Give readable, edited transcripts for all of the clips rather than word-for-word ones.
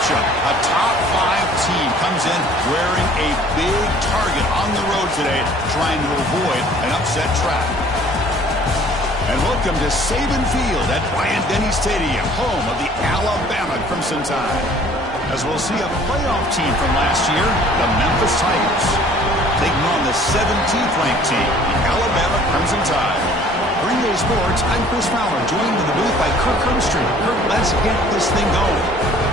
matchup. A top-5 team comes in wearing a big target on the road today, trying to avoid an upset trap. And welcome to Saban Field at Bryant-Denny Stadium, home of the Alabama Crimson Tide. As we'll see a playoff team from last year, the Memphis Tigers, taking on the 17th-ranked team, the Alabama Crimson Tide. Green Bay Sports, I'm Chris Fowler, joined in the booth by Kirk Herbstreit. Kirk, let's get this thing going.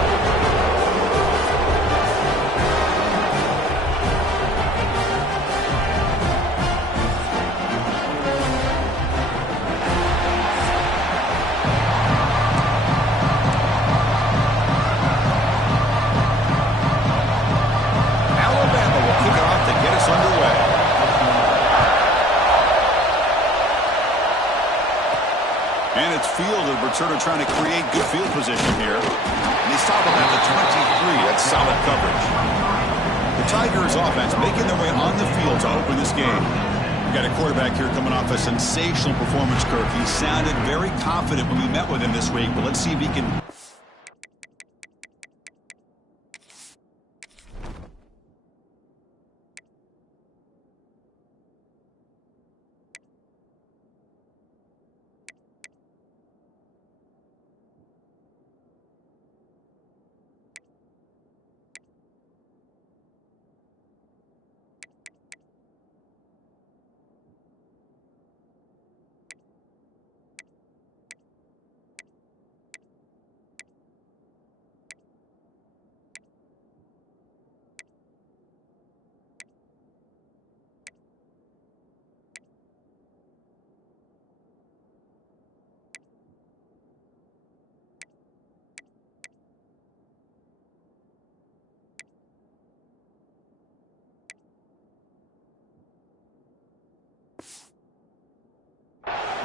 And it's fielded. Returner trying to create good field position here. And they stop him at the 23. That's solid coverage. The Tigers offense making their way on the field to open this game. We've got a quarterback here coming off a sensational performance, Kirk. He sounded very confident when we met with him this week, but let's see if he can...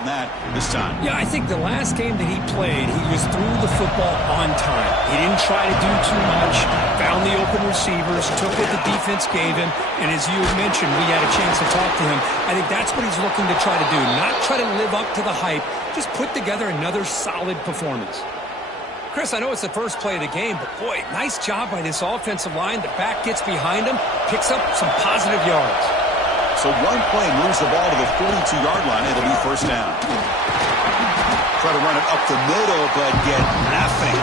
that this time. Yeah, I think the last game that he played, he was through the football on time. He didn't try to do too much, found the open receivers, took what the defense gave him, and as you mentioned, we had a chance to talk to him. I think that's what he's looking to try to do, not try to live up to the hype, just put together another solid performance. Chris, I know it's the first play of the game, but boy, nice job by this offensive line. The back gets behind him, picks up some positive yards. So one play moves the ball to the 42-yard line. It'll be first down. Try to run it up the middle, but get nothing.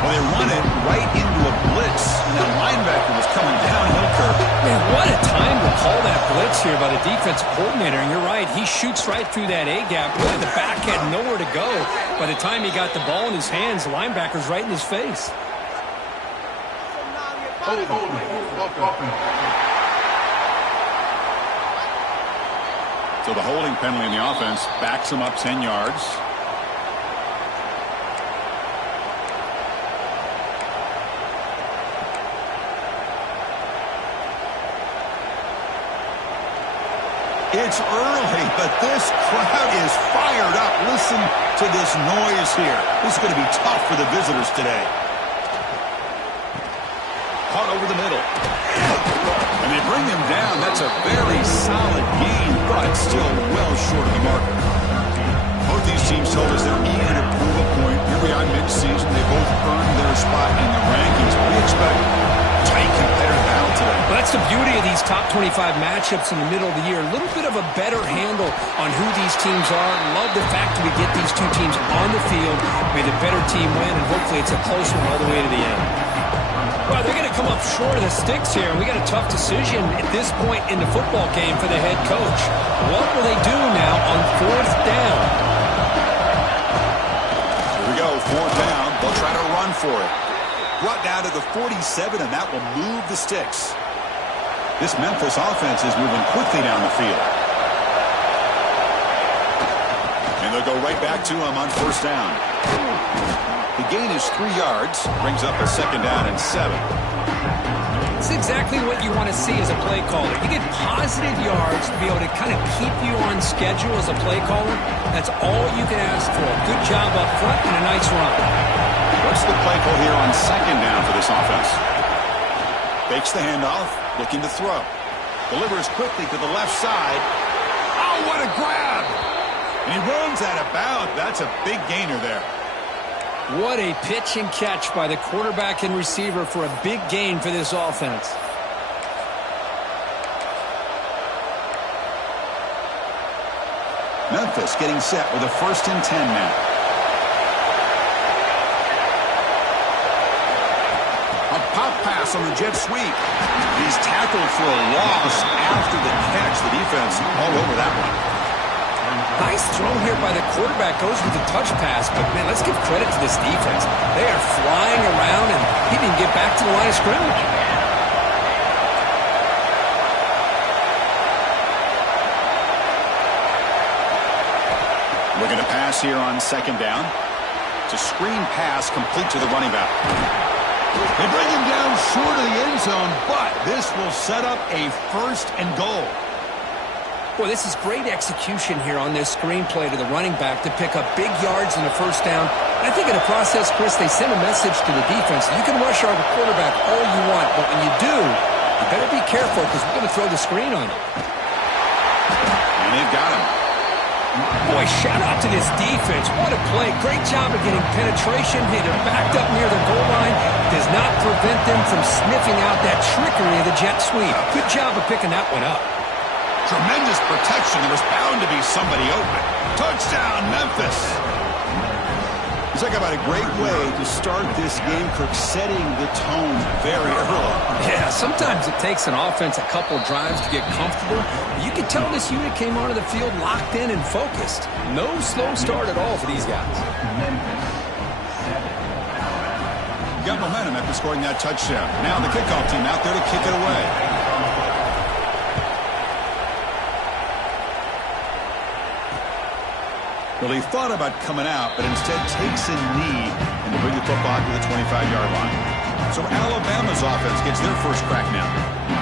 Well, they run it right into a blitz, and that linebacker was coming downhill, Kirk. Man, what a time to call that blitz here by the defensive coordinator. And you're right, he shoots right through that A-gap. Really, the back had nowhere to go. By the time he got the ball in his hands, the linebacker's right in his face. So the holding penalty in the offense backs him up 10 yards. It's early, but this crowd is fired up. Listen to this noise here. This is going to be tough for the visitors today. Caught over the middle. And they bring him down. That's a very solid gain, but still well short of the marker. Both these teams told us they're eager to prove a point. Here we are mid-season. They both earned their spot in the rankings. We expect tight competitive battle today. Well, that's the beauty of these top 25 matchups in the middle of the year. A little bit of a better handle on who these teams are. Love the fact that we get these two teams on the field. May the better team win, and hopefully it's a close one all the way to the end. Well, they're going to come up short of the sticks here. We got a tough decision at this point in the football game for the head coach. What will they do now on fourth down? Here we go, fourth down. They'll try to run for it. Brought down to the 47, and that will move the sticks. This Memphis offense is moving quickly down the field. And they'll go right back to him on first down. The gain is 3 yards, brings up a second down and 7. It's exactly what you want to see as a play caller. You get positive yards to be able to kind of keep you on schedule as a play caller. That's all you can ask for. Good job up front and a nice run. What's the play call here on second down for this offense? Fakes the handoff, looking to throw. Delivers quickly to the left side. Oh, what a grab! And he runs out of bounds. That's a big gainer there. What a pitch and catch by the quarterback and receiver for a big gain for this offense. Memphis getting set with a 1st and 10 now. A pop pass on the jet sweep. He's tackled for a loss after the catch. The defense all over that one. Nice throw here by the quarterback. Goes with the touch pass, but man, let's give credit to this defense. They are flying around, and he didn't get back to the line of scrimmage. Looking to pass here on 2nd down. It's a screen pass complete to the running back. They bring him down short of the end zone, but this will set up a 1st and goal. Boy, this is great execution here on this screenplay to the running back to pick up big yards in the 1st down. And I think in the process, Chris, they send a message to the defense. You can rush our quarterback all you want, but when you do, you better be careful because we're going to throw the screen on him. And they've got him. Boy, shout out to this defense. What a play. Great job of getting penetration. Hey, they're backed up near the goal line. Does not prevent them from sniffing out that trickery of the jet sweep. Good job of picking that one up. Tremendous protection. There was bound to be somebody open. Touchdown, Memphis. Talk about a great way to start this game, Kirk, setting the tone very early. Yeah, sometimes it takes an offense a couple drives to get comfortable. You can tell this unit came onto the field locked in and focused. No slow start at all for these guys. Got momentum after scoring that touchdown. Now the kickoff team out there to kick it away. Well, he thought about coming out, but instead takes a knee and to bring the football to the 25-yard line. So Alabama's offense gets their first crack now.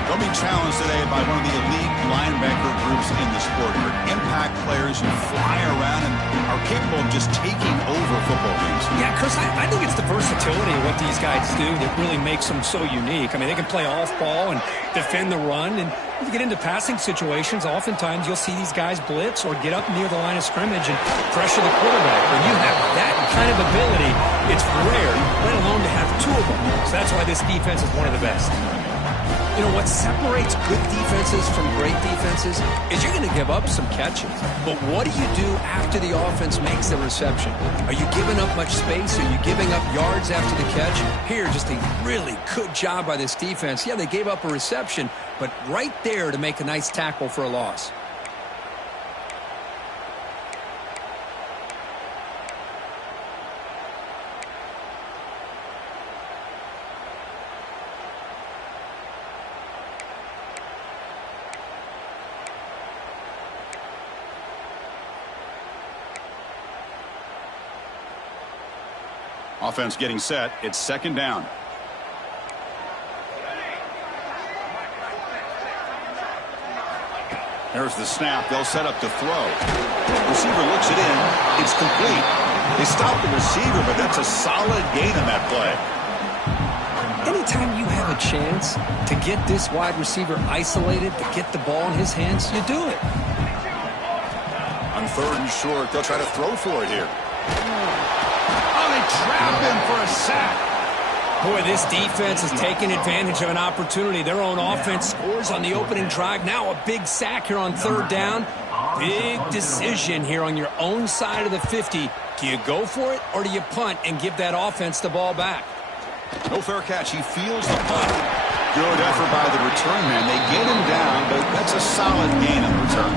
They'll be challenged today by one of the elite linebacker groups in the sport. They're impact players who fly around and are capable of just taking over football games. Yeah, Chris, I think it's the versatility of what these guys do that really makes them so unique. I mean, they can play off ball and defend the run, and if you get into passing situations, oftentimes you'll see these guys blitz or get up near the line of scrimmage and pressure the quarterback. When you have that kind of ability, it's rare, let alone to have two of them. So that's why this defense is one of the best. You know, what separates good defenses from great defenses is you're going to give up some catches. But what do you do after the offense makes the reception? Are you giving up much space? Are you giving up yards after the catch? Here, just a really good job by this defense. Yeah, they gave up a reception, but right there to make a nice tackle for a loss. Offense getting set. It's 2nd down. There's the snap. They'll set up to throw. Receiver looks it in. It's complete. They stop the receiver, but that's a solid gain on that play. Anytime you have a chance to get this wide receiver isolated, to get the ball in his hands, you do it. On 3rd and short, they'll try to throw for it here. Oh, they trap him for a sack. Boy, this defense is taking advantage of an opportunity. Their own offense scores on the opening drive. Now a big sack here on 3rd down. Big decision here on your own side of the 50. Do you go for it or do you punt and give that offense the ball back? No fair catch. He feels the punt. Good effort by the return man. They get him down, but that's a solid gain on the return.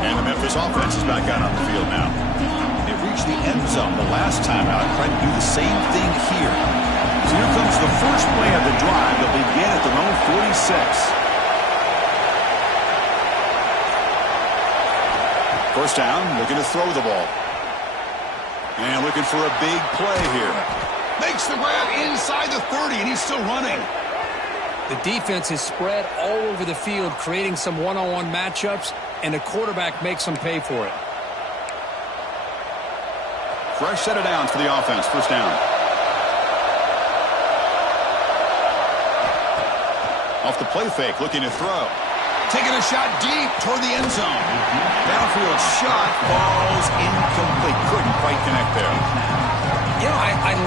And the Memphis offense is back out on the field now. They reached the end zone the last time out. Trying to do the same thing here. So here comes the first play of the drive. They'll begin at their own 46. First down, looking to throw the ball. And looking for a big play here. Makes the grab inside the 30, and he's still running. The defense is spread all over the field, creating some one-on-one matchups, and the quarterback makes them pay for it. Fresh set of downs for the offense. First down. Off the play fake, looking to throw. Taking a shot deep toward the end zone. Downfield shot falls incomplete. Couldn't quite connect there. You know, I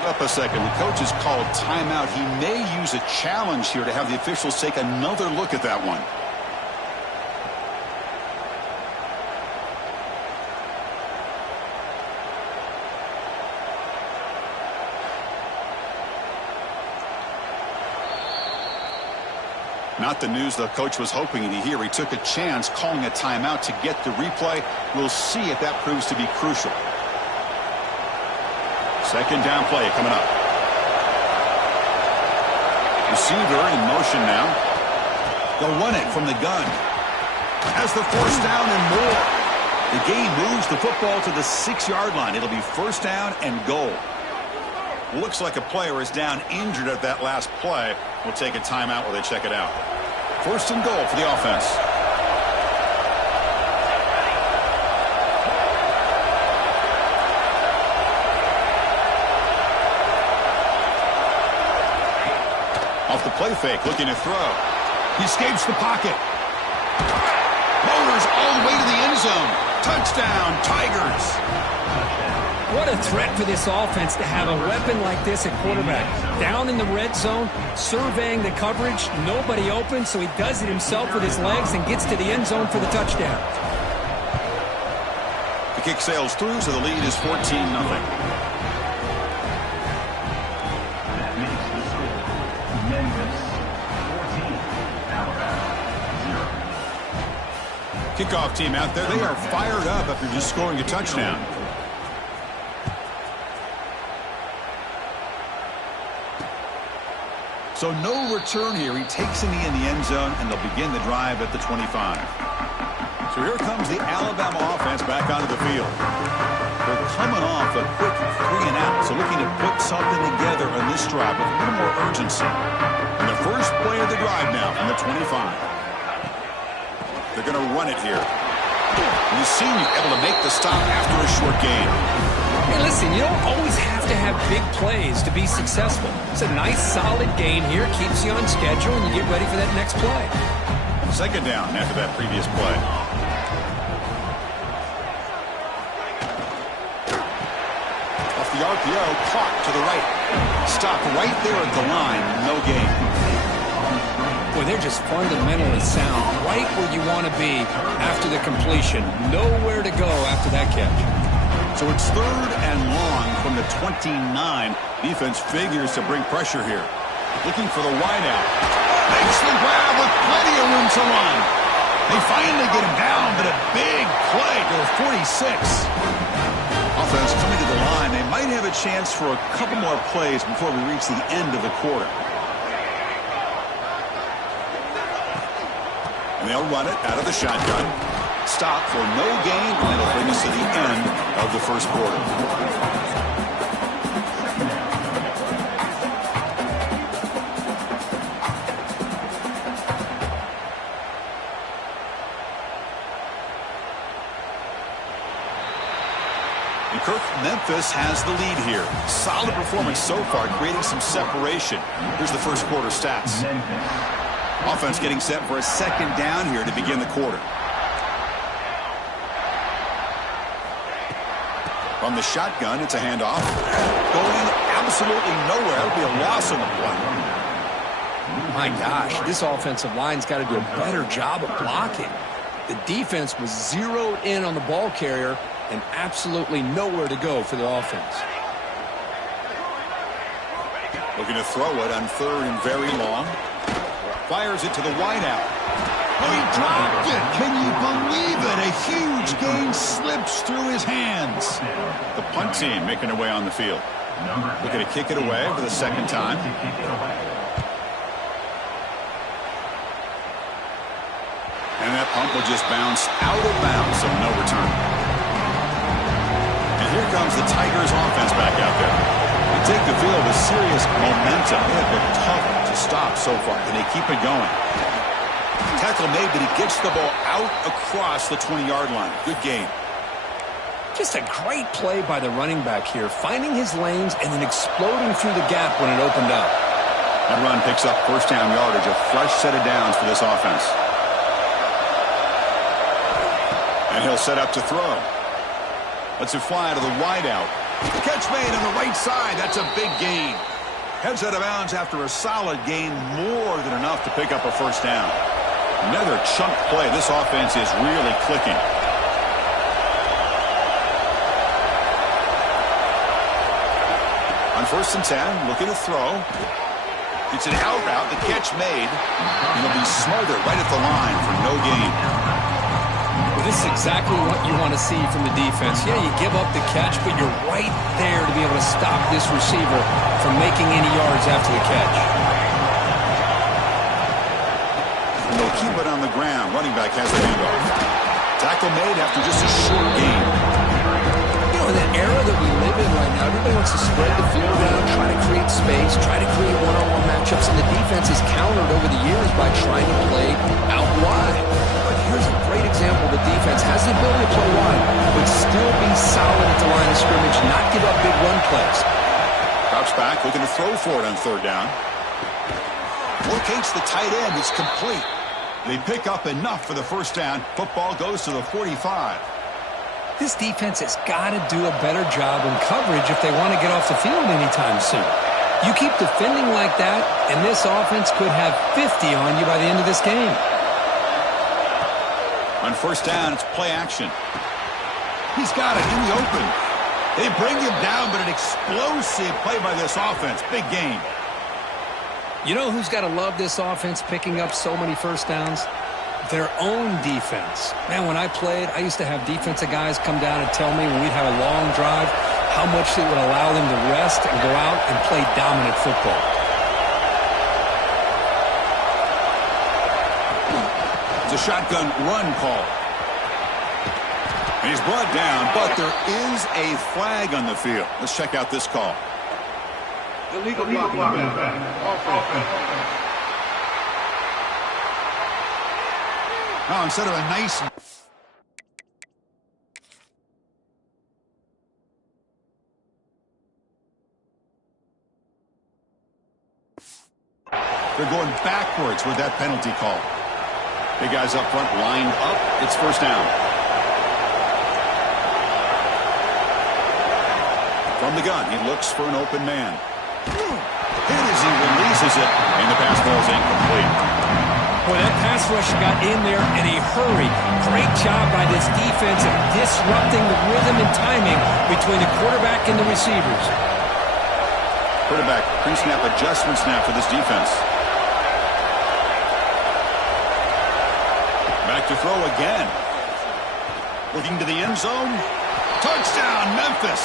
Hold up a second. The coach has called timeout. He may use a challenge here to have the officials take another look at that one. Not the news the coach was hoping to hear. He took a chance calling a timeout to get the replay. We'll see if that proves to be crucial. Second down play coming up. Receiver in motion now. They'll run it from the gun. Has the first down and more. The game moves the football to the 6-yard line. It'll be first down and goal. Looks like a player is down injured at that last play. We'll take a timeout while they check it out. First and goal for the offense. Off the play fake, looking to throw. He escapes the pocket. Motors all the way to the end zone. Touchdown, Tigers. What a threat for this offense to have a weapon like this at quarterback. Down in the red zone, surveying the coverage, nobody open, so he does it himself with his legs and gets to the end zone for the touchdown. The kick sails through, so the lead is 14-0. That makes the score Memphis 14, Alabama 0. Kickoff team out there, they are fired up after just scoring a touchdown. So no return here. He takes in the end zone, and they'll begin the drive at the 25. So here comes the Alabama offense back onto the field. They're coming off a quick 3-and-out, so looking to put something together on this drive with a little more urgency. And the first play of the drive now from the 25. They're going to run it here. And the senior able to make the stop after a short gain. Hey, listen, you don't always have to have big plays to be successful. It's a nice, solid gain here. Keeps you on schedule, and you get ready for that next play. Second down after that previous play. Off the RPO, caught to the right. Stop right there at the line. No gain. Well, they're just fundamentally sound. Right where you want to be after the completion. Nowhere to go after that catch. So it's third and long from the 29. Defense figures to bring pressure here. Looking for the wideout. Makes the grab with plenty of room to run. They finally get him down, but a big play to the 46. Offense coming to the line. They might have a chance for a couple more plays before we reach the end of the quarter. And they'll run it out of the shotgun. Stop for no gain, and it'll bring us to the end of the first quarter. And Kirk, Memphis has the lead here. Solid performance so far, creating some separation. Here's the first quarter stats. Offense getting set for a second down here to begin the quarter. From the shotgun, it's a handoff. Going absolutely nowhere. It'll be a loss on the play. My gosh, this offensive line's got to do a better job of blocking. The defense was zeroed in on the ball carrier and absolutely nowhere to go for the offense. Looking to throw it on third and very long. Fires it to the wideout. Oh, he dropped it. Can you believe it? A huge gain slips through his hands. The punt team making their way on the field. Looking to kick it away for the second time. And that punt will just bounce out of bounds, so no return. And here comes the Tigers offense back out there. They take the field with serious momentum. They have been tough to stop so far. Can they keep it going? Tackle made, but he gets the ball out across the 20-yard line. Good game. Just a great play by the running back here, finding his lanes and then exploding through the gap when it opened up. That run picks up first down yardage, a fresh set of downs for this offense. And he'll set up to throw. Lets it fly to the wideout. Catch made on the right side. That's a big gain. Heads out of bounds after a solid gain, more than enough to pick up a first down. Another chunk play. This offense is really clicking. On 1st and 10, looking to throw. It's an out route. The catch made. And he'll be smothered right at the line for no gain. Well, this is exactly what you want to see from the defense. Yeah, you give up the catch, but you're right there to be able to stop this receiver from making any yards after the catch. And they'll keep it on the ground. Running back has the handoff. Tackle made after just a short gain. In the era that we live in right now, everybody wants to spread the field around, try to create space, try to create one-on-one matchups, and the defense is countered over the years by trying to play out wide. But here's a great example. The defense has the ability to play wide, but still be solid at the line of scrimmage, not give up big run plays. Drops back, looking to throw for it on 3rd down. Locates the tight end. It's complete. They pick up enough for the first down. Football goes to the 45. This defense has got to do a better job in coverage if they want to get off the field anytime soon. You keep defending like that, and this offense could have 50 on you by the end of this game. On 1st down, it's play action. He's got it in the open. They bring him down, but an explosive play by this offense. Big game. You know who's got to love this offense picking up so many first downs? Their own defense. Man, when I played, I used to have defensive guys come down and tell me when we'd have a long drive how much it would allow them to rest and go out and play dominant football. It's a shotgun run call. And he's brought down, but there is a flag on the field. Let's check out this call. Illegal blocking. Offense. Now, instead of a nice... They're going backwards with that penalty call. Big guys up front lined up. It's first down. From the gun, he looks for an open man. Hit as he releases it, and the pass ball is incomplete. Boy, that pass rush got in there in a hurry. Great job by this defense of disrupting the rhythm and timing between the quarterback and the receivers. Quarterback pre-snap adjustment snap for this defense. Back to throw again. Looking to the end zone. Touchdown, Memphis.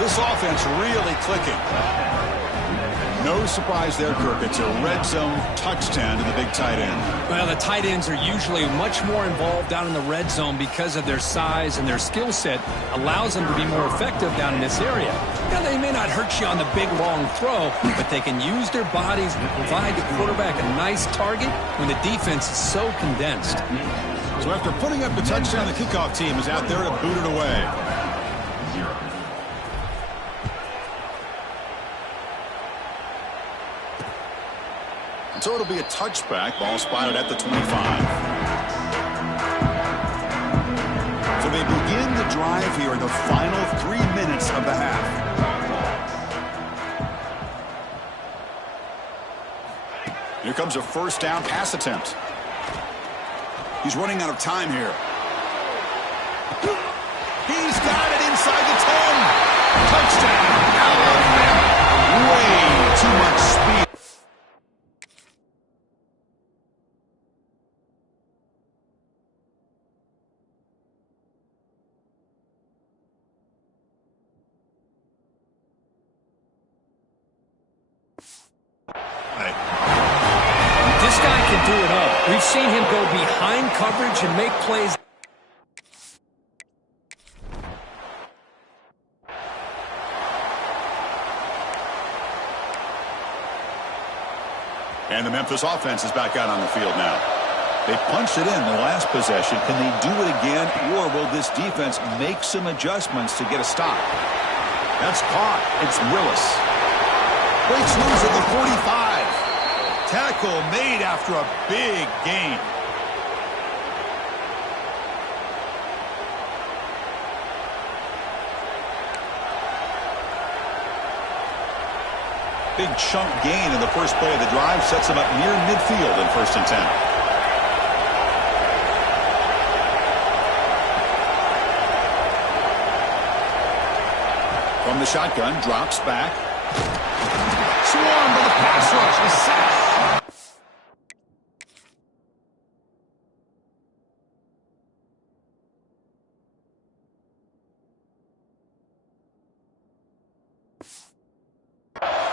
This offense really clicking. No surprise there, Kirk. It's a red zone touchdown to the big tight end. Well, the tight ends are usually much more involved down in the red zone because of their size, and their skill set allows them to be more effective down in this area. Now, they may not hurt you on the big, long throw, but they can use their bodies to provide the quarterback a nice target when the defense is so condensed. So after putting up the touchdown, the kickoff team is out there to boot it away. So it'll be a touchback. Ball spotted at the 25. So they begin the drive here in the final 3 minutes of the half. Here comes a first down pass attempt. He's running out of time here. He's got it inside the 10. Touchdown, Alabama. Way too much speed. This guy can do it all. We've seen him go behind coverage and make plays. And the Memphis offense is back out on the field now. They punched it in the last possession. Can they do it again, or will this defense make some adjustments to get a stop? That's caught. It's Willis. Breaks loose at the 45. Tackle made after a big gain. Big chunk gain in the first play of the drive sets them up near midfield in 1st and 10. From the shotgun, drops back. Swarmed by the pass rush. A sack.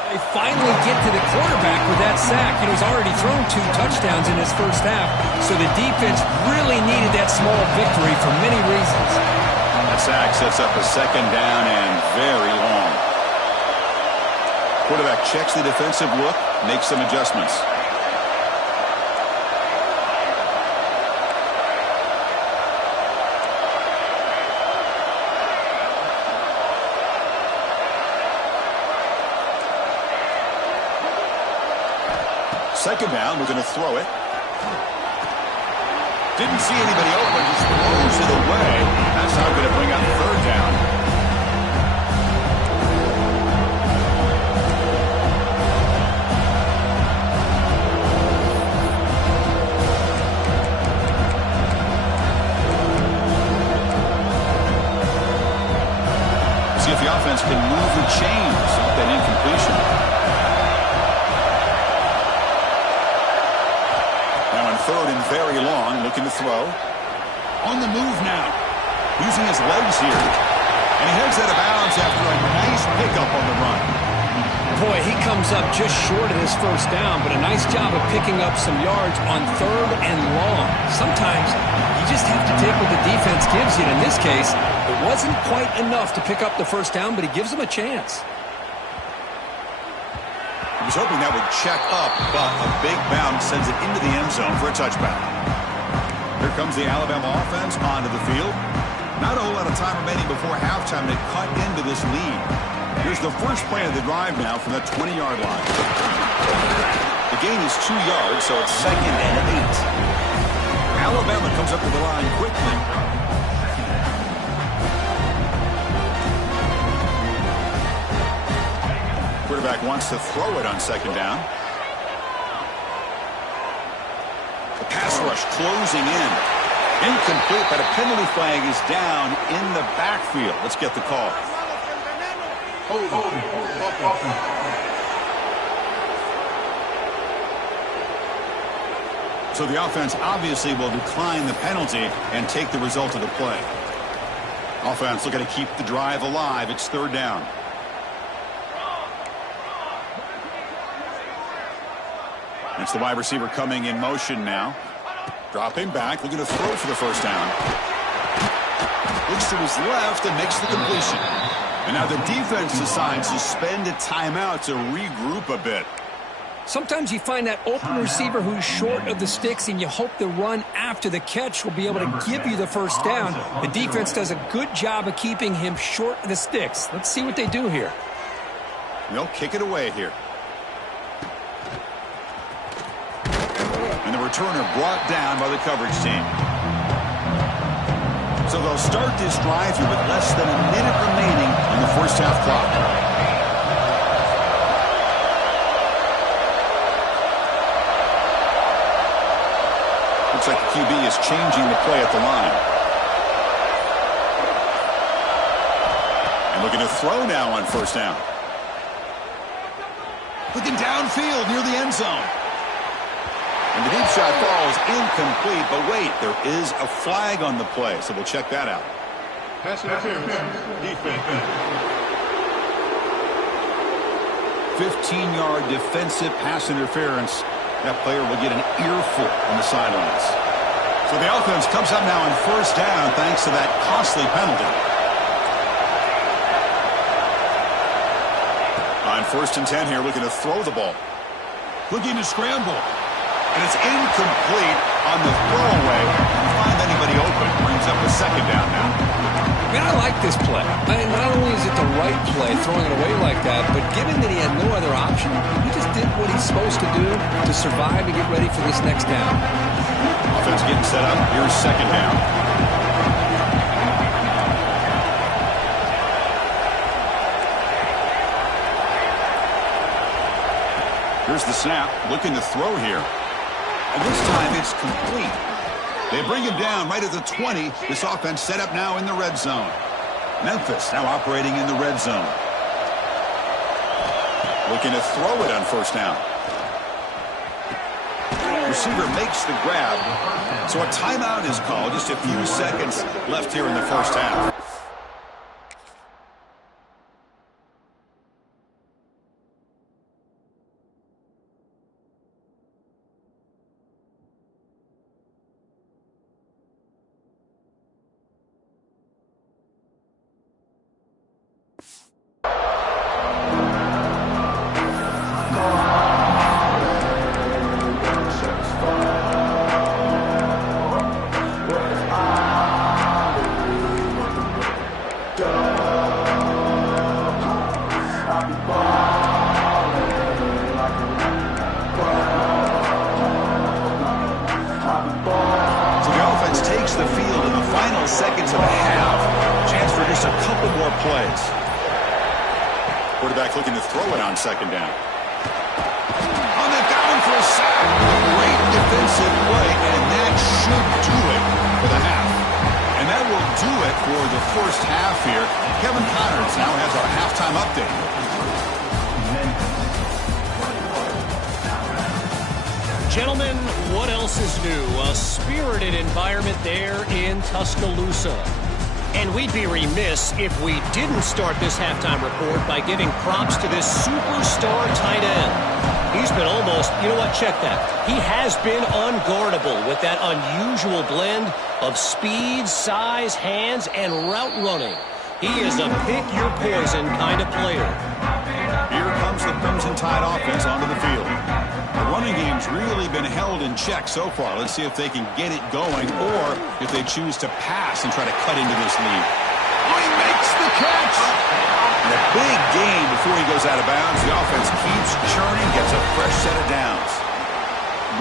They finally get to the quarterback with that sack. He's already thrown 2 touchdowns in his first half, so the defense really needed that small victory for many reasons. That sack sets up a 2nd down and very long. Quarterback checks the defensive look, makes some adjustments. Second down, we're going to throw it. Didn't see anybody open, just throws it away. That's not going to bring up 3rd down. See if the offense can move the chains off that incompletion. 3rd and very long, looking to throw. On the move now, using his legs here. And he heads out of bounds after a nice pickup on the run. Boy, he comes up just short of his first down, but a nice job of picking up some yards on 3rd and long. Sometimes you just have to take what the defense gives you. In this case, it wasn't quite enough to pick up the first down, but he gives them a chance. He was hoping that would check up, but a big bounce sends it into the end zone for a touchback. Here comes the Alabama offense onto the field. Not a whole lot of time remaining before halftime to cut into this lead. Here's the first play of the drive now from that 20-yard line. The gain is 2 yards, so it's 2nd and 8. Alabama comes up to the line quickly. Quarterback wants to throw it on 2nd down. The pass rush closing in. Incomplete, but a penalty flag is down in the backfield. Let's get the call. So the offense obviously will decline the penalty and take the result of the play. Offense looking to keep the drive alive. It's 3rd down. It's the wide receiver coming in motion now. Dropping back, looking to throw for the first down. Looks to his left and makes the completion. And now the defense decides to spend a timeout to regroup a bit. Sometimes you find that open receiver who's short of the sticks, and you hope the run after the catch will be able to give you the first down. The defense does a good job of keeping him short of the sticks. Let's see what they do here. They'll kick it away here. And the returner brought down by the coverage team. So they'll start this drive here with less than a minute remaining in the first half clock. Looks like the QB is changing the play at the line. And looking to throw now on 1st down. Looking downfield near the end zone. And the deep shot falls incomplete, but wait, there is a flag on the play, so we'll check that out. Pass interference, defense. 15-yard defensive pass interference. That player will get an earful on the sidelines. So the offense comes up now on 1st down thanks to that costly penalty. On 1st and 10 here, looking to throw the ball. looking to scramble. And it's incomplete on the throwaway. Can't find anybody open. Brings up a second down now. Man, I like this play. I mean, not only is it the right play, throwing it away like that, but given that he had no other option, he just did what he's supposed to do to survive and get ready for this next down. Offense getting set up. Here's second down. Here's the snap. Looking to throw here. And this time it's complete. They bring him down right at the 20. This offense set up now in the red zone. Memphis now operating in the red zone. Looking to throw it on first down. Receiver makes the grab. So a timeout is called. Just a few seconds left here in the first half. Seconds of a half. Chance for just a couple more plays. Quarterback looking to throw it on second down. On the down for a sack. Great defensive play, and that should do it for the half. And that will do it for the first half here. Kevin Connors now has our halftime update. Gentlemen, what else is new? A spirited environment there in Tuscaloosa. And we'd be remiss if we didn't start this halftime report by giving props to this superstar tight end. He's been almost, you know what, check that. He has been unguardable with that unusual blend of speed, size, hands, and route running. He is a pick-your-poison kind of player. Here comes the Crimson Tide offense onto the field. The running game's really been held in check so far. Let's see if they can get it going or if they choose to pass and try to cut into this lead. Oh, he makes the catch! And a big gain before he goes out of bounds. The offense keeps churning, gets a fresh set of downs.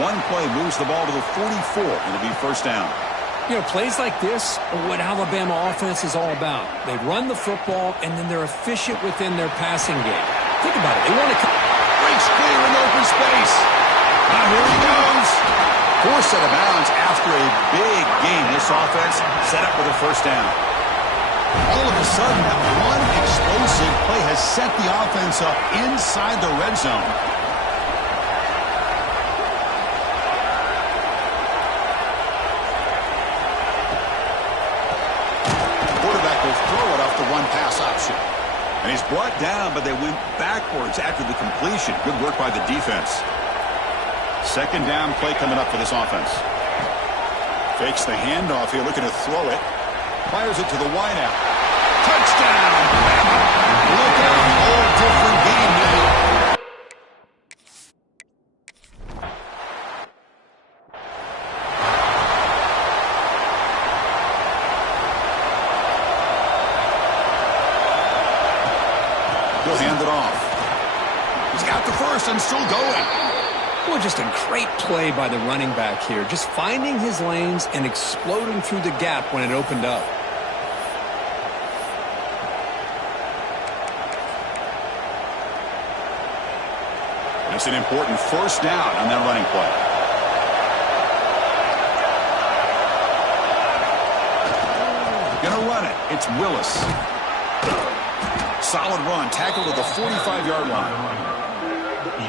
One play moves the ball to the 44. It'll be first down. You know, plays like this are what Alabama offense is all about. They run the football, and then they're efficient within their passing game. Think about it. They want to... Breaks clear in open space. Now here he goes. Forced out of bounds after a big gain. This offense set up with a first down. All of a sudden, that one explosive play has set the offense up inside the red zone. Quarterback will throw it off the one-pass option. And he's brought down, but they went backwards after the completion. Good work by the defense. Second down play coming up for this offense. Fakes the handoff here, looking to throw it. Fires it to the wideout. Touchdown! Look out, whole different game now. He'll hand it off. He's got the first and still going. Well, just a great play by the running back here. Just finding his lanes and exploding through the gap when it opened up. That's an important first down on that running play. Gonna run it. It's Willis. Solid run. Tackle to the 45-yard line.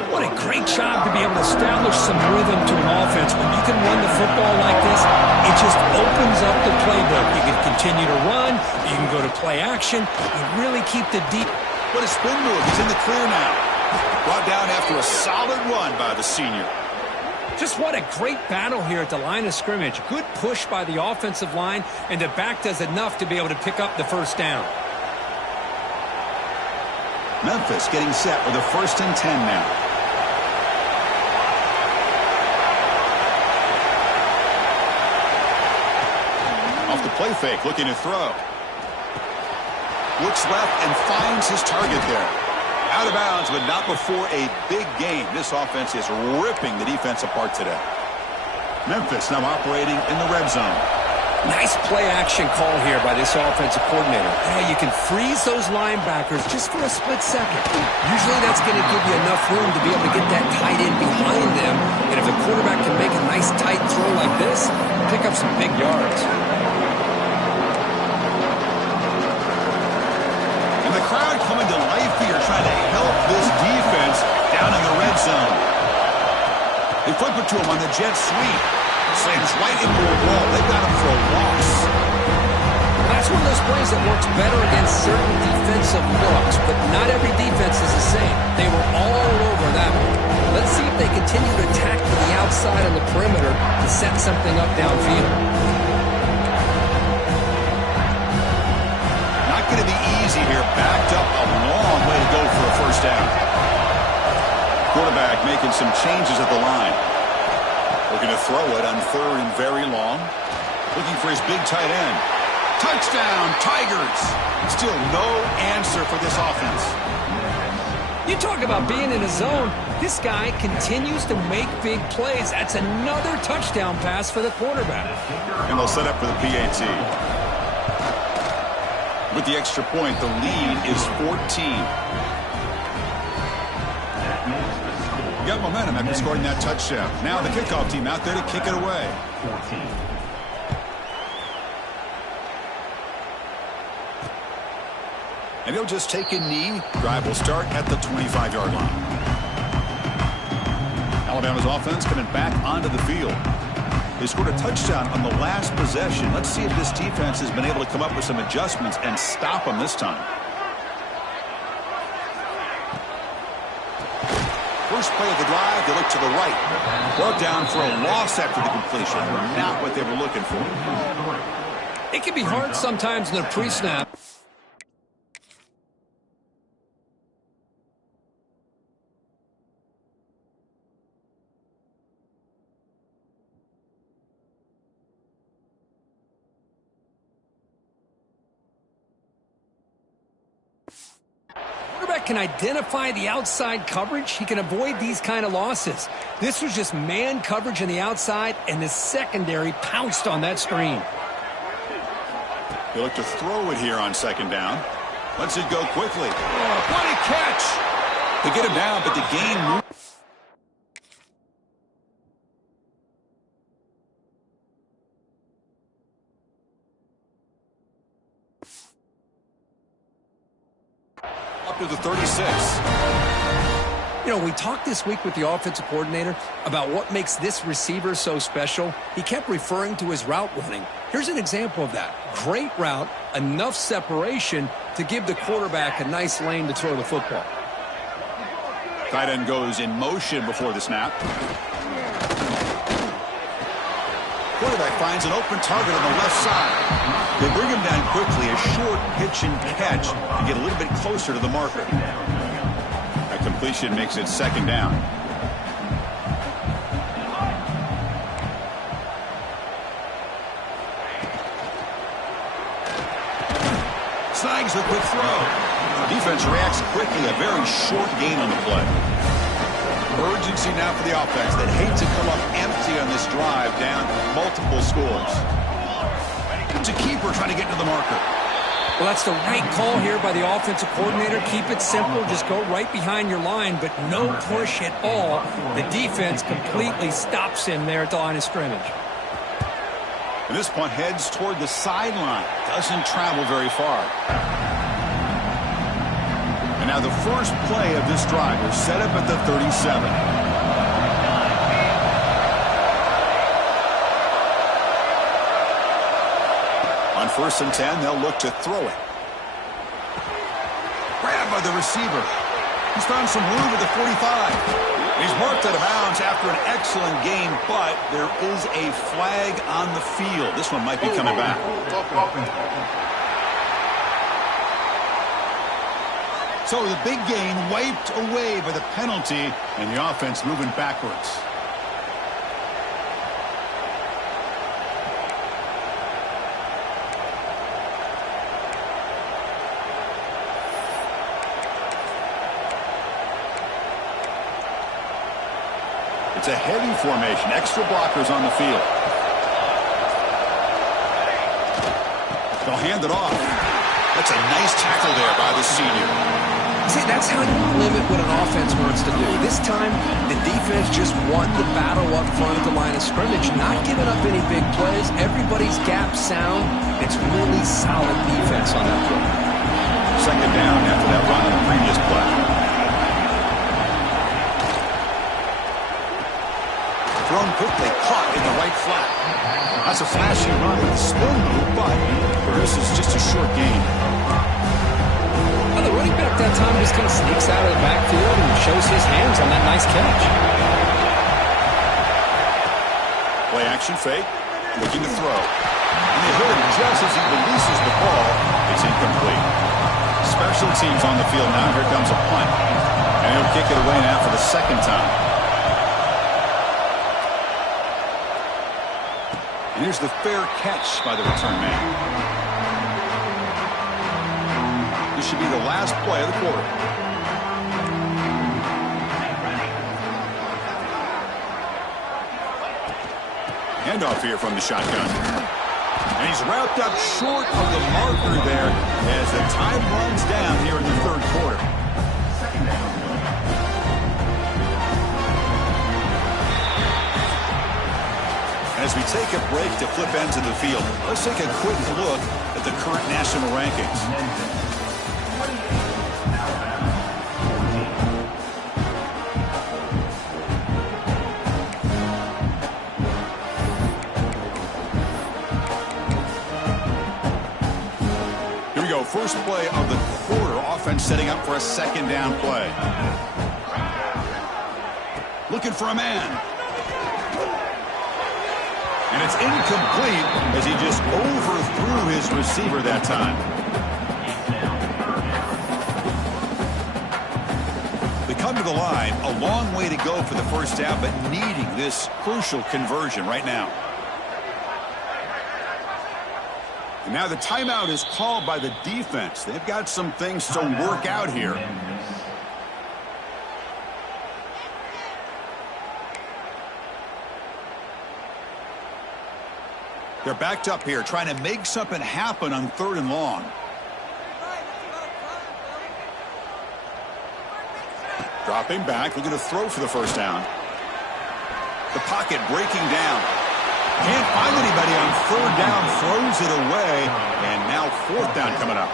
What a great job to be able to establish some rhythm to an offense. When you can run the football like this, it just opens up the playbook. You can continue to run. You can go to play action. You really keep the deep. What a spin move. He's in the clear now. Brought down after a solid run by the senior. Just what a great battle here at the line of scrimmage. Good push by the offensive line, and the back does enough to be able to pick up the first down. Memphis getting set with a 1st and 10 now. off the play fake, looking to throw. Looks left and finds his target there. Out of bounds, but not before a big gain. This offense is ripping the defense apart today. Memphis now operating in the red zone. Nice play-action call here by this offensive coordinator. You can freeze those linebackers just for a split second. Usually that's going to give you enough room to be able to get that tight end behind them. And if the quarterback can make a nice tight throw like this, pick up some big yards. And the crowd coming to life here, trying to help this defense down in the red zone. They flip it to him on the jet sweep. Slams right into a wall. They've got him for a loss. Well, that's one of those plays that works better against certain defensive looks, but not every defense is the same. They were all over that one. Let's see if they continue to attack to the outside on the perimeter to set something up downfield. Not going to be easy here. Backed up a long way to go for a first down. Quarterback making some changes at the line. Looking to throw it on 3rd and very long. Looking for his big tight end. Touchdown, Tigers. Still no answer for this offense. You talk about being in a zone. This guy continues to make big plays. That's another touchdown pass for the quarterback. And they'll set up for the PAT. With the extra point, the lead is 14. Got momentum after scoring that touchdown. Now the kickoff team out there to kick it away. And he'll just take a knee. Drive will start at the 25-yard line. Alabama's offense coming back onto the field. They scored a touchdown on the last possession. Let's see if this defense has been able to come up with some adjustments and stop them this time. First play of the drive, they look to the right. Brought down for a loss after the completion. Not what they were looking for. It can be hard sometimes in the pre-snap. Can identify the outside coverage, he can avoid these kind of losses. This was just man coverage on the outside, and the secondary pounced on that screen. They look to throw it here on 2nd down. Lets it go quickly. Oh, what a catch! They get him down, but the gain moves. To the 36. We talked this week with the offensive coordinator about what makes this receiver so special. He kept referring to his route running. Here's an example of that. Great route, enough separation to give the quarterback a nice lane to throw the football. Tight end goes in motion before the snap. Quarterback finds an open target on the left side. They bring him down quickly, a short pitch and catch to get a little bit closer to the marker. That completion makes it 2nd down. Snags the quick throw. Defense reacts quickly, a very short gain on the play. Urgency now for the offense that hates to come up empty on this drive, down multiple scores. It's a keeper trying to get to the marker. Well, that's the right call here by the offensive coordinator. Keep it simple. Just go right behind your line, but no push at all. The defense completely stops him there at the line of scrimmage. And this punt heads toward the sideline. Doesn't travel very far. And now the first play of this drive is set up at the 37. On 1st and 10, they'll look to throw it. Grabbed by the receiver. He's found some room at the 45. He's marked out of bounds after an excellent game, but there is a flag on the field. This one might be coming back. So the big gain wiped away by the penalty, and the offense moving backwards. It's a heavy formation. Extra blockers on the field. They'll hand it off. That's a nice tackle there by the senior. See, that's how you limit what an offense wants to do. This time, the defense just won the battle up front at the line of scrimmage, not giving up any big plays. Everybody's gap sound. It's really solid defense on that play. Second down after that run on the previous play. Thrown quickly, caught in the right flat. That's a flashy run with a spin move, but this is just a short gain. Well, the running back that time just kind of sneaks out of the backfield and shows his hands on that nice catch. Play action fake, looking to throw. And they hit him just as he releases the ball. It's incomplete. Special teams on the field now. Here comes a punt. And he'll kick it away now for the second time. And here's the fair catch by the return man. This should be the last play of the quarter. Handoff here from the shotgun. And he's wrapped up short of the marker there as the time runs down here in the third quarter. As we take a break to flip ends of the field, let's take a quick look at the current national rankings. Here we go, first play of the quarter. Offense setting up for a second down play. Looking for a man. And it's incomplete as he just overthrew his receiver that time. They come to the line, a long way to go for the first down, but needing this crucial conversion right now. And now the timeout is called by the defense. They've got some things to work out here. They're backed up here, trying to make something happen on 3rd and long. Dropping back, looking to throw for the first down. The pocket breaking down. Can't find anybody on 3rd down, throws it away, and now 4th down coming up.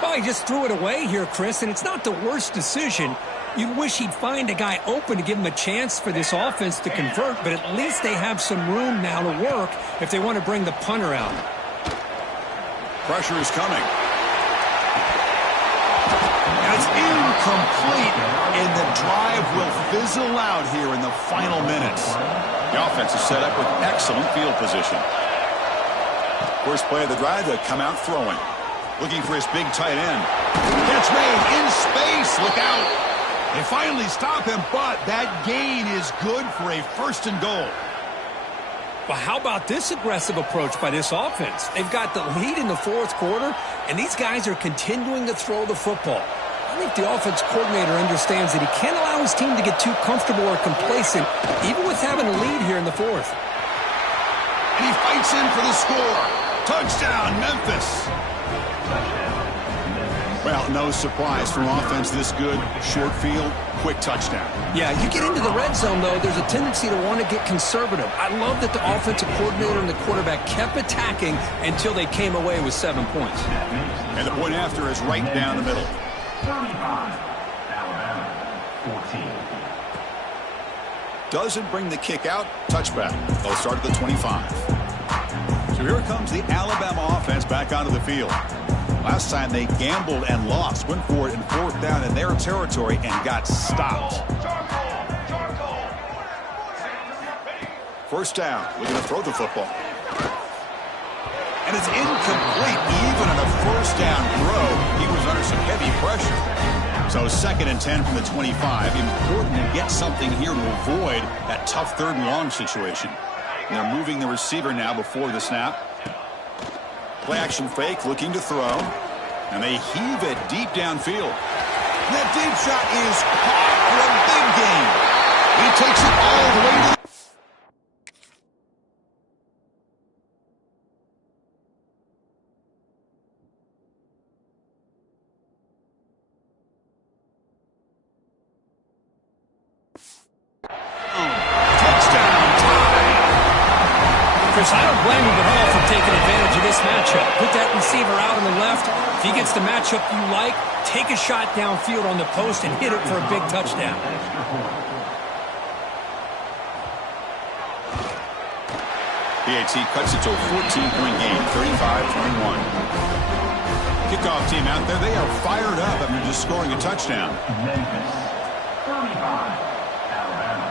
Well, he just threw it away here, Chris, and it's not the worst decision. You'd wish he'd find a guy open to give him a chance for this offense to convert, but at least they have some room now to work if they want to bring the punter out. Pressure is coming. And it's incomplete, and the drive will fizzle out here in the final minutes. The offense is set up with excellent field position. First play of the drive, to come out throwing. Looking for his big tight end. Catch made in space. Look out. They finally stop him, but that gain is good for a 1st and goal. Well, how about this aggressive approach by this offense? They've got the lead in the 4th quarter, and these guys are continuing to throw the football. I think the offense coordinator understands that he can't allow his team to get too comfortable or complacent, even with having a lead here in the 4th. And he fights in for the score. Touchdown, Memphis. Well, no surprise from offense this good. Short field, quick touchdown. Yeah, you get into the red zone, though, there's a tendency to want to get conservative. I love that the offensive coordinator and the quarterback kept attacking until they came away with 7 points. And the point after is right down the middle. 35, Alabama, 14. Doesn't bring the kick out. Touchback. They'll start at the 25. So here comes the Alabama offense back onto the field. Last time they gambled and lost, went for it in 4th down in their territory and got stopped. First down, looking to throw the football. And it's incomplete. Even on a first down throw, he was under some heavy pressure. So 2nd and 10 from the 25. Important to get something here to avoid that tough 3rd and long situation. And they're moving the receiver now before the snap. Play action fake, looking to throw. And they heave it deep downfield. And that deep shot is caught for a big gain. He takes it all the way to Chris, I don't blame him at all for taking advantage of this matchup. Put that receiver out on the left. If he gets the matchup you like, take a shot downfield on the post and hit it for a big touchdown. PAT cuts it to a 14-point game, 35-21. Kickoff team out there, they are fired up after just scoring a touchdown. Memphis, 35. Alabama,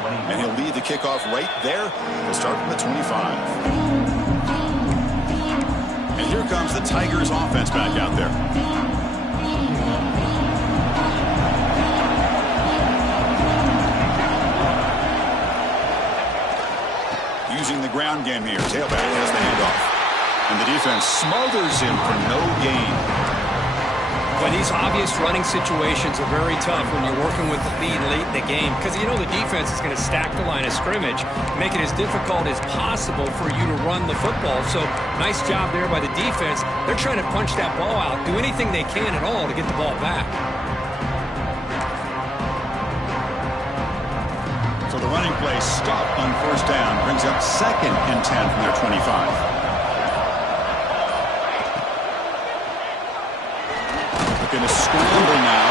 21. And he'll lead the kickoff right there. He'll start from the 25. And here comes the Tigers offense back out there. Using the ground game here. Tailback has the handoff. And the defense smothers him for no gain. But these obvious running situations are very tough when you're working with the lead late in the game because you know the defense is going to stack the line of scrimmage, make it as difficult as possible for you to run the football. So nice job there by the defense. They're trying to punch that ball out, do anything they can at all to get the ball back. So the running play stopped on first down, brings up 2nd and 10 from their 25. Looking to scramble now.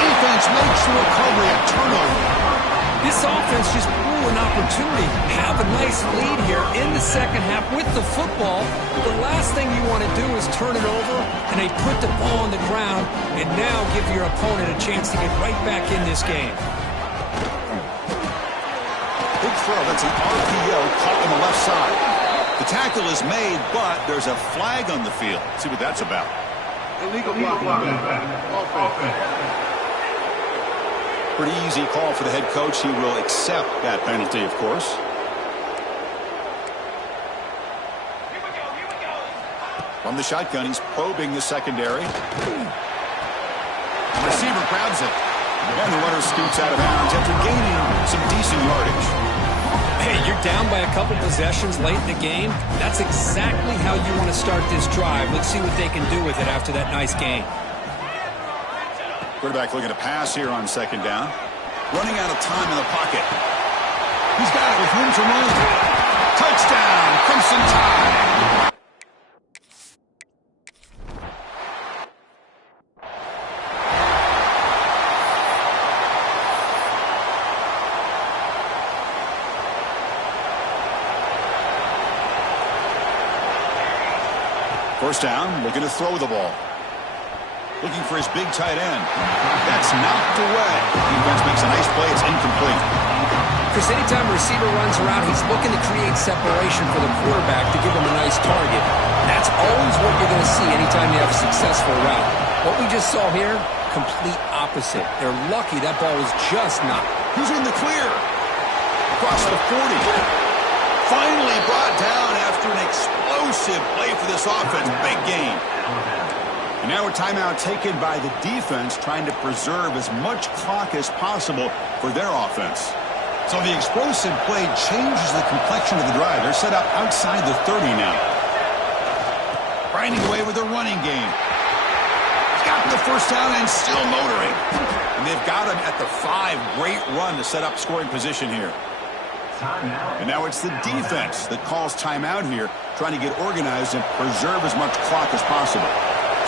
Defense makes the recovery, a turnover. This offense just blew an opportunity. Have a nice lead here in the second half with the football. The last thing you want to do is turn it over, and they put the ball on the ground and now give your opponent a chance to get right back in this game. Big throw. That's an RPO caught on the left side. The tackle is made, but there's a flag on the field. Let's see what that's about. Illegal blocking. Offense. Pretty easy call for the head coach. He will accept that penalty, of course. From the shotgun, he's probing the secondary. The receiver grabs it. And the runner scoots out of bounds after gaining some decent yardage. Hey, you're down by a couple possessions late in the game. That's exactly how you want to start this drive. Let's see what they can do with it after that nice game. Quarterback looking to pass here on 2nd down. Running out of time in the pocket. He's got it with room to run. Touchdown, Crimson Tide. First down, looking to throw the ball. Looking for his big tight end. That's knocked away. Defense makes a nice play. It's incomplete. Chris, anytime a receiver runs around, he's looking to create separation for the quarterback to give him a nice target. That's always what you're going to see anytime you have a successful route. What we just saw here, complete opposite. They're lucky that ball was just knocked. He's in the clear. Across the 40. Finally brought down after an explosive play for this offense. Big game. And now a timeout taken by the defense, trying to preserve as much clock as possible for their offense. So the explosive play changes the complexion of the drive. They're set up outside the 30 now. Grinding away with their running game. Got the first down and still motoring. And they've got him at the 5. Great run to set up scoring position here. And now it's the defense that calls timeout here, trying to get organized and preserve as much clock as possible.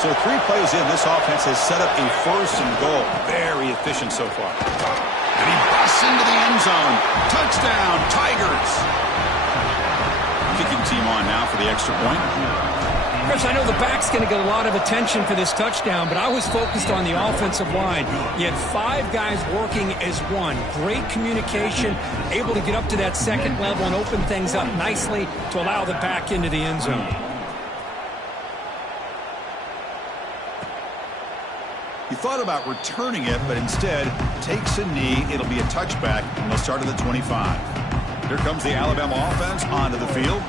So 3 plays in, this offense has set up a 1st and goal. Very efficient so far. And he busts into the end zone. Touchdown, Tigers. Kicking team on now for the extra point. Chris, I know the back's going to get a lot of attention for this touchdown, but I was focused on the offensive line. You had 5 guys working as one. Great communication, able to get up to that 2nd level and open things up nicely to allow the back into the end zone. He thought about returning it, but instead takes a knee. It'll be a touchback, and they'll start at the 25. Here comes the Alabama offense onto the field.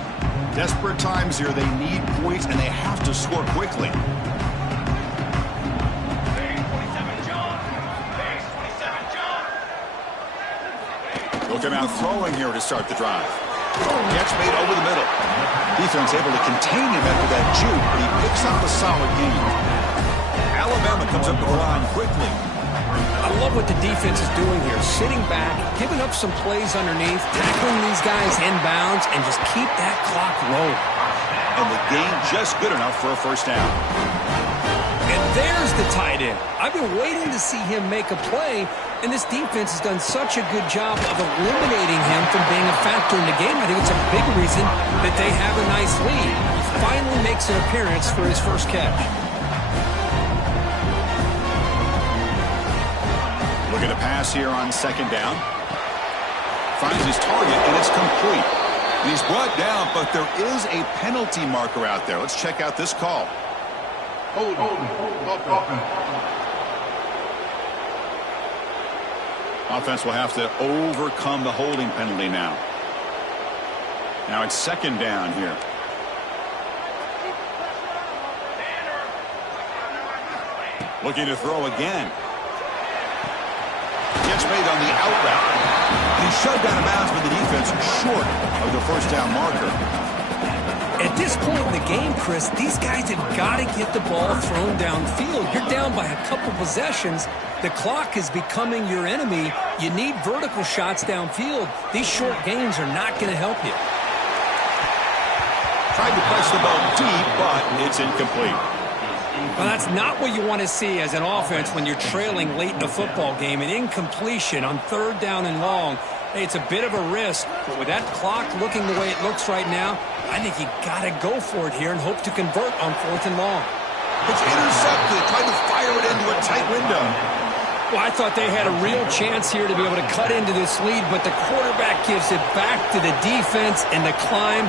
Desperate times here. They need points, and they have to score quickly. He'll come out throwing here to start the drive. Catch made over the middle. Defense able to contain him after that juke, but he picks up a solid gain. Alabama comes up to the line quickly. I love what the defense is doing here. Sitting back, giving up some plays underneath, tackling these guys inbounds, and just keep that clock rolling. And the gain just good enough for a first down. And there's the tight end. I've been waiting to see him make a play, and this defense has done such a good job of eliminating him from being a factor in the game. I think it's a big reason that they have a nice lead. He finally makes an appearance for his first catch. Looking to pass here on second down. Finds his target, and it's complete. And he's brought down, but there is a penalty marker out there. Let's check out this call. Hold. Offense will have to overcome the holding penalty now. Now it's second down here. Looking to throw again. Gets made on the out route. And he's shoved out of bounds with the defense short of the first down marker. At this point in the game, Chris, these guys have got to get the ball thrown downfield. You're down by a couple possessions. The clock is becoming your enemy. You need vertical shots downfield. These short gains are not going to help you. Tried to press the ball deep, but it's incomplete. Well, that's not what you want to see as an offense when you're trailing late in the football game. An incompletion on third down and long. Hey, it's a bit of a risk, but with that clock looking the way it looks right now, I think you got to go for it here and hope to convert on fourth and long. It's intercepted, trying to fire it into a tight window. Well, I thought they had a real chance here to be able to cut into this lead, but the quarterback gives it back to the defense, and the climb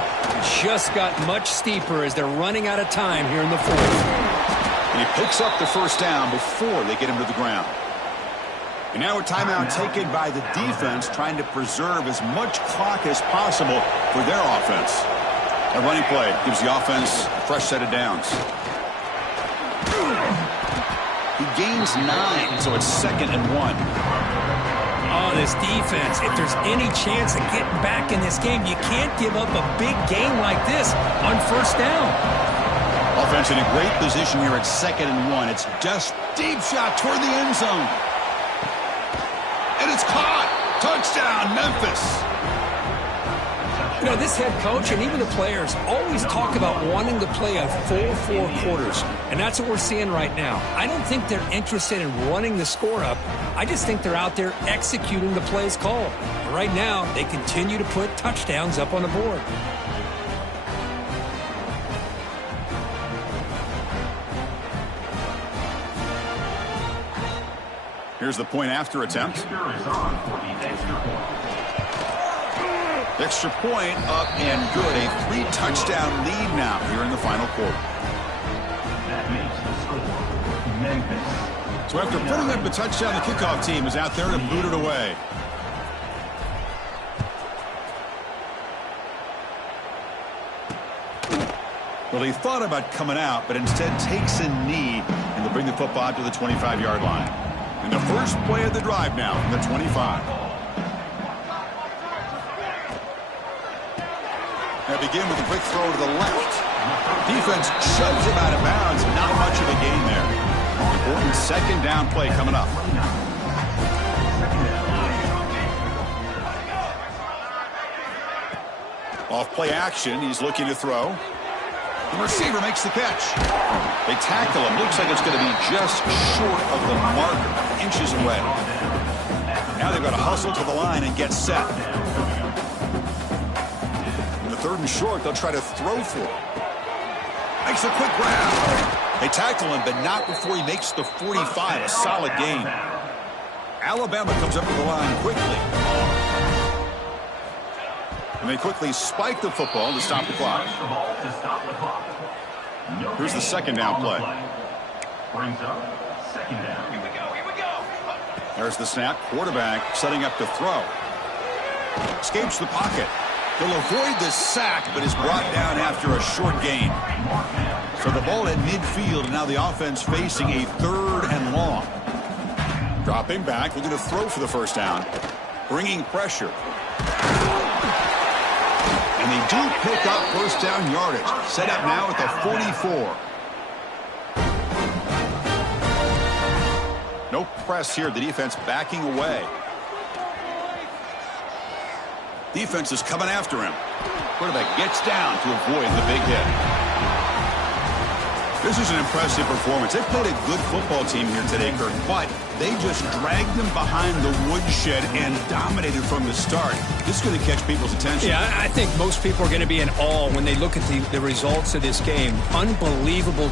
just got much steeper as they're running out of time here in the fourth. And he picks up the first down before they get him to the ground. And now a timeout taken by the defense, trying to preserve as much clock as possible for their offense. A running play gives the offense a fresh set of downs. He gains 9, so it's 2nd and 1. Oh, this defense, if there's any chance of getting back in this game, you can't give up a big gain like this on first down. Offense in a great position here at 2nd and 1. It's just deep shot toward the end zone. And it's caught. Touchdown, Memphis. You know, this head coach and even the players always talk about wanting to play a full 4 quarters. And that's what we're seeing right now. I don't think they're interested in running the score up. I just think they're out there executing the plays called. And right now, they continue to put touchdowns up on the board. Here's the point after attempt. Extra point up and good. A 3-touchdown lead now here in the final quarter. That makes the score Memphis. So after putting up the touchdown, the kickoff team is out there to boot it away. Well, he thought about coming out, but instead takes a knee, and they'll bring the football out to the 25-yard line. And the first play of the drive now from the 25. Now begin with a quick throw to the left. Defense shoves him out of bounds. Not much of a gain there. Important second down play coming up. Off play action. He's looking to throw. The receiver makes the catch. They tackle him. Looks like it's going to be just short of the marker. Inches away. Now they've got to hustle to the line and get set. In the 3rd and short, they'll try to throw for it. Makes a quick grab. They tackle him, but not before he makes the 45. A solid gain. Alabama comes up to the line quickly. And they quickly spike the football to stop the clock. Here's the second down play. Brings up second down. Here we go. There's the snap. Quarterback setting up to throw. Escapes the pocket. He'll avoid the sack, but is brought down after a short gain. So the ball at midfield, and now the offense facing a 3rd and long. Dropping back, looking to throw for the first down. Bringing pressure. And they do pick up first down yardage. Set up now at the 44. No press here. The defense backing away. Defense is coming after him. Quarterback gets down to avoid the big hit. This is an impressive performance. They played a good football team here today, Kirk, but they just dragged them behind the woodshed and dominated from the start. This is going to catch people's attention. Yeah, I think most people are going to be in awe when they look at the results of this game. Unbelievable